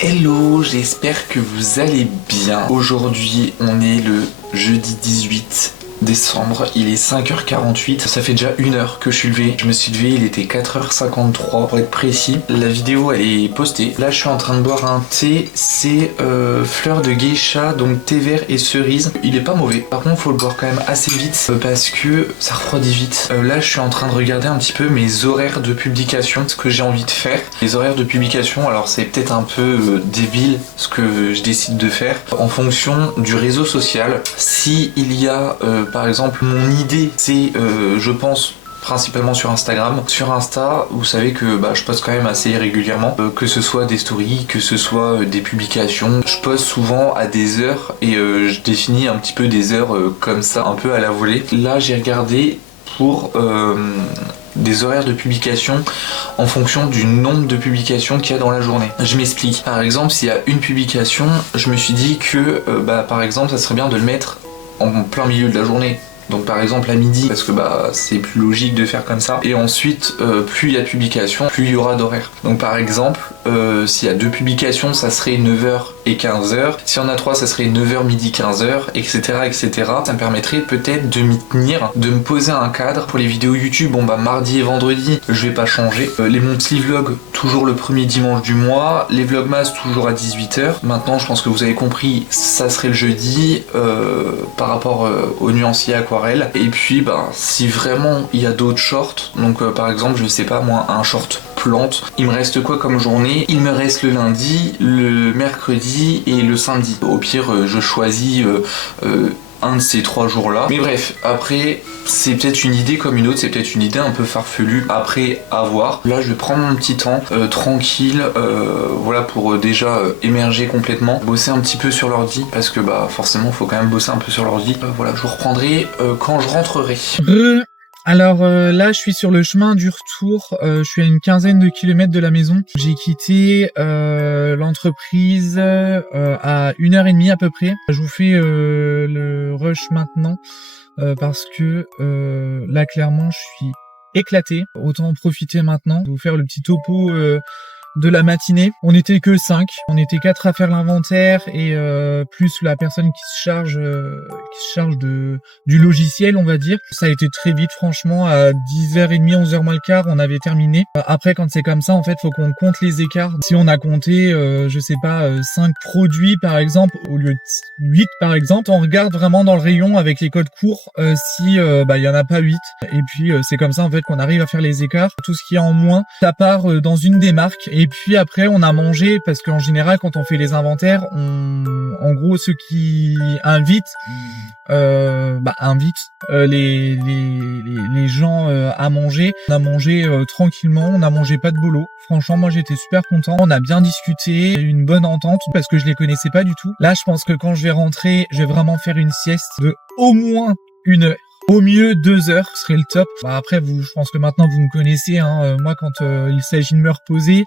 Hello, j'espère que vous allez bien. Aujourd'hui, on est le jeudi 18 décembre, il est 5h48, ça fait déjà 1 heure que je suis levé. Je me suis levé, il était 4h53 pour être précis. La vidéo elle est postée. Là je suis en train de boire un thé, c'est fleur de geisha, donc thé vert et cerise. Il est pas mauvais, par contre faut le boire quand même assez vite parce que ça refroidit vite. Là je suis en train de regarder un petit peu mes horaires de publication, ce que j'ai envie de faire. Les horaires de publication, alors c'est peut-être un peu débile ce que je décide de faire en fonction du réseau social. Si il y a par exemple, mon idée, c'est, je pense, principalement sur Instagram. Sur Insta, vous savez que je poste quand même assez régulièrement, que ce soit des stories, que ce soit des publications. Je poste souvent à des heures et je définis un petit peu des heures comme ça, un peu à la volée. Là, j'ai regardé pour des horaires de publication en fonction du nombre de publications qu'il y a dans la journée. Je m'explique. Par exemple, s'il y a une publication, je me suis dit que, par exemple, ça serait bien de le mettre en plein milieu de la journée. Donc par exemple à midi, parce que c'est plus logique de faire comme ça. Et ensuite, plus il y a de publications, plus il y aura d'horaires. Donc par exemple, s'il y a 2 publications, ça serait 9h et 15h. Si on a 3, ça serait 9h, midi, 15h, etc. etc. Ça me permettrait peut-être de m'y tenir, de me poser un cadre. Pour les vidéos YouTube, mardi et vendredi, je vais pas changer. Les monthly vlogs, toujours le premier dimanche du mois. Les vlogmas, toujours à 18h. Maintenant, je pense que vous avez compris, ça serait le jeudi, par rapport au nuancier aquarelle. Et puis si vraiment il y a d'autres shorts, donc par exemple je sais pas moi, un short plante, il me reste quoi comme journée? Il me reste le lundi, le mercredi et le samedi. Au pire je choisis un de ces 3 jours là. Mais bref, après c'est peut-être une idée comme une autre, c'est peut-être une idée un peu farfelue, après à voir. Là je vais prendre mon petit temps tranquille, voilà, pour déjà émerger complètement, bosser un petit peu sur l'ordi, parce que forcément faut quand même bosser un peu sur l'ordi. Voilà, je vous reprendrai quand je rentrerai. Alors là, je suis sur le chemin du retour. Je suis à une quinzaine de kilomètres de la maison. J'ai quitté l'entreprise à 1h30 à peu près. Je vous fais le rush maintenant parce que là, clairement, je suis éclaté. Autant en profiter maintenant. Je vais vous faire le petit topo de la matinée. On n'était que 5, on était 4 à faire l'inventaire et plus la personne qui se charge du logiciel, on va dire. Ça a été très vite, franchement, à 10h30, 11h moins le quart, on avait terminé. Après, quand c'est comme ça, en fait, faut qu'on compte les écarts. Si on a compté, je sais pas, 5 produits par exemple, au lieu de 8 par exemple, on regarde vraiment dans le rayon avec les codes courts si il y en a pas 8. Et puis c'est comme ça en fait qu'on arrive à faire les écarts. Tout ce qui est en moins, ça part dans une des marques. Et puis après on a mangé, parce qu'en général quand on fait les inventaires, en gros ceux qui invitent les gens à manger. On a mangé tranquillement, on a mangé pas de bolo. Franchement, moi j'étais super content. On a bien discuté, une bonne entente parce que je les connaissais pas du tout. Là, je pense que quand je vais rentrer, je vais vraiment faire une sieste de au moins 1 heure. Au mieux 2 heures serait le top. Après, je pense que maintenant vous me connaissez. Moi, quand il s'agit de me reposer,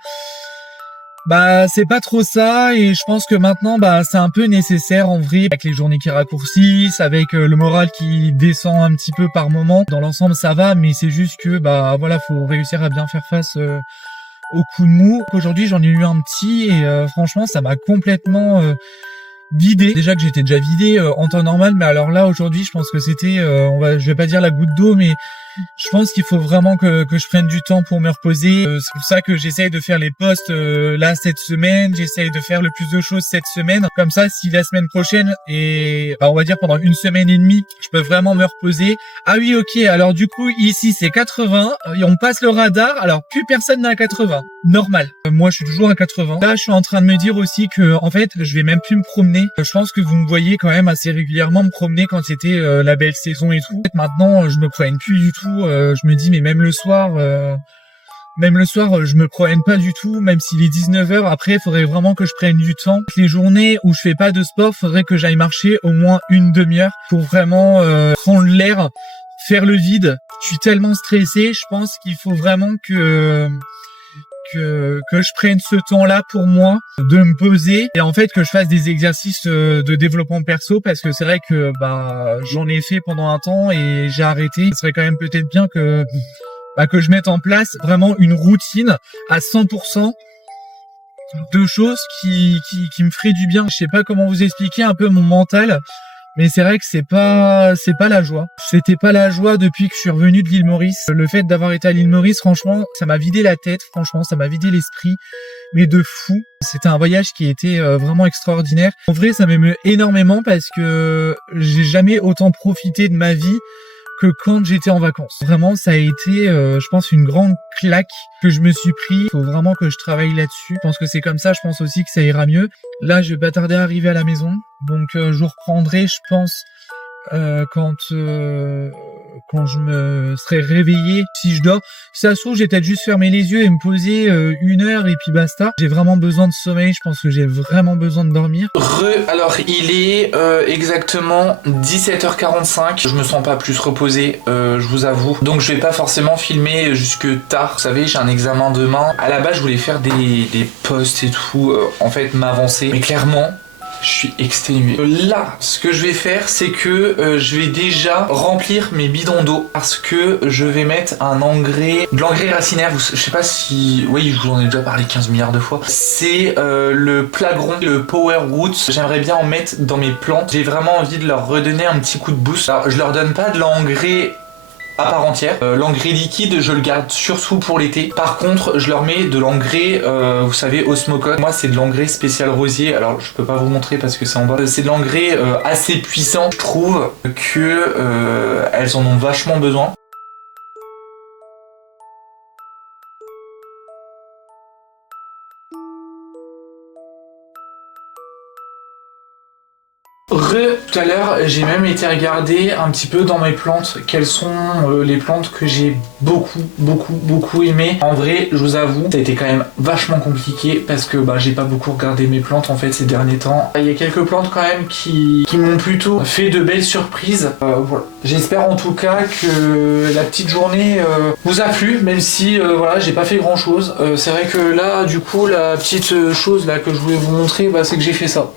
c'est pas trop ça, et je pense que maintenant c'est un peu nécessaire en vrai, avec les journées qui raccourcissent, avec le moral qui descend un petit peu par moment. Dans l'ensemble ça va, mais c'est juste que voilà, faut réussir à bien faire face au coup de mou. Aujourd'hui j'en ai eu un petit et franchement ça m'a complètement vidé. Déjà que j'étais déjà vidé en temps normal, mais alors là aujourd'hui je pense que c'était je vais pas dire la goutte d'eau, mais je pense qu'il faut vraiment que je prenne du temps pour me reposer. C'est pour ça que j'essaye de faire les posts là cette semaine. J'essaye de faire le plus de choses cette semaine. Comme ça, si la semaine prochaine et on va dire pendant 1 semaine et demie, je peux vraiment me reposer. Ah oui, ok. Alors du coup, ici c'est 80. Et on passe le radar. Alors plus personne n'a 80. Normal. Moi, je suis toujours à 80. Là, je suis en train de me dire aussi que en fait, je vais même plus me promener. Je pense que vous me voyez quand même assez régulièrement me promener quand c'était la belle saison et tout. Maintenant, je me promène plus du tout. Je me dis mais même le soir je me promène pas du tout, même s'il est 19h. Après il faudrait vraiment que je prenne du temps. Les journées où je fais pas de sport, faudrait que j'aille marcher au moins 1 demi-heure pour vraiment prendre l'air, faire le vide. Je suis tellement stressé, je pense qu'il faut vraiment que je prenne ce temps-là pour moi, de me poser et en fait que je fasse des exercices de développement perso, parce que c'est vrai que j'en ai fait pendant un temps et j'ai arrêté. Ce serait quand même peut-être bien que je mette en place vraiment une routine à 100% deux choses qui me feraient du bien. Je sais pas comment vous expliquer un peu mon mental, mais c'est vrai que c'est pas la joie. C'était pas la joie depuis que je suis revenu de l'île Maurice. Le fait d'avoir été à l'île Maurice, franchement, ça m'a vidé la tête, franchement, ça m'a vidé l'esprit, mais de fou. C'était un voyage qui était vraiment extraordinaire. En vrai, ça m'émeut énormément parce que j'ai jamais autant profité de ma vie que quand j'étais en vacances. Vraiment, ça a été, je pense, une grande claque que je me suis pris. Il faut vraiment que je travaille là-dessus. Je pense que c'est comme ça, je pense aussi que ça ira mieux. Là, je vais pas tarder à arriver à la maison. Donc, je reprendrai, je pense, quand je me serai réveillé, si je dors. Si ça se trouve, j'ai peut-être juste fermé les yeux et me poser 1 heure et puis basta. J'ai vraiment besoin de sommeil, je pense que j'ai vraiment besoin de dormir. Alors il est exactement 17h45, je me sens pas plus reposé, je vous avoue. Donc je vais pas forcément filmer jusque tard. Vous savez, j'ai un examen demain. À la base, je voulais faire des posts et tout, en fait m'avancer. Mais clairement, je suis exténué. Là, ce que je vais faire, c'est que je vais déjà remplir mes bidons d'eau parce que je vais mettre de l'engrais racinaire. Je sais pas si... Oui, je vous en ai déjà parlé 15 milliards de fois. C'est le Plagron, le Power Roots. J'aimerais bien en mettre dans mes plantes. J'ai vraiment envie de leur redonner un petit coup de boost. Alors, je leur donne pas de l'engrais à part entière. L'engrais liquide, je le garde surtout pour l'été. Par contre, je leur mets de l'engrais, vous savez, Osmocote. Moi, c'est de l'engrais spécial rosier. Alors, je peux pas vous montrer parce que c'est en bas. C'est de l'engrais assez puissant. Je trouve que elles en ont vachement besoin. Tout à l'heure, j'ai même été regarder un petit peu dans mes plantes quelles sont les plantes que j'ai beaucoup aimé. En vrai, je vous avoue, ça a été quand même vachement compliqué parce que j'ai pas beaucoup regardé mes plantes en fait ces derniers temps. Il y a quelques plantes quand même qui m'ont plutôt fait de belles surprises. Voilà. J'espère en tout cas que la petite journée vous a plu, même si voilà, j'ai pas fait grand chose. C'est vrai que là, du coup, la petite chose là que je voulais vous montrer, c'est que j'ai fait ça.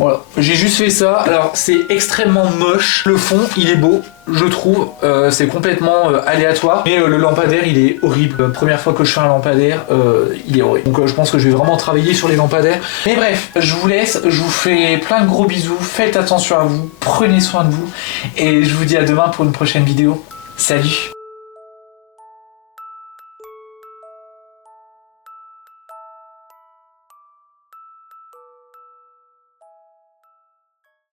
Voilà, j'ai juste fait ça. Alors c'est extrêmement moche. Le fond il est beau, je trouve. C'est complètement aléatoire. Mais le lampadaire il est horrible. La première fois que je fais un lampadaire, il est horrible. Donc je pense que je vais vraiment travailler sur les lampadaires. Mais bref, je vous laisse. Je vous fais plein de gros bisous. Faites attention à vous. Prenez soin de vous. Et je vous dis à demain pour une prochaine vidéo. Salut!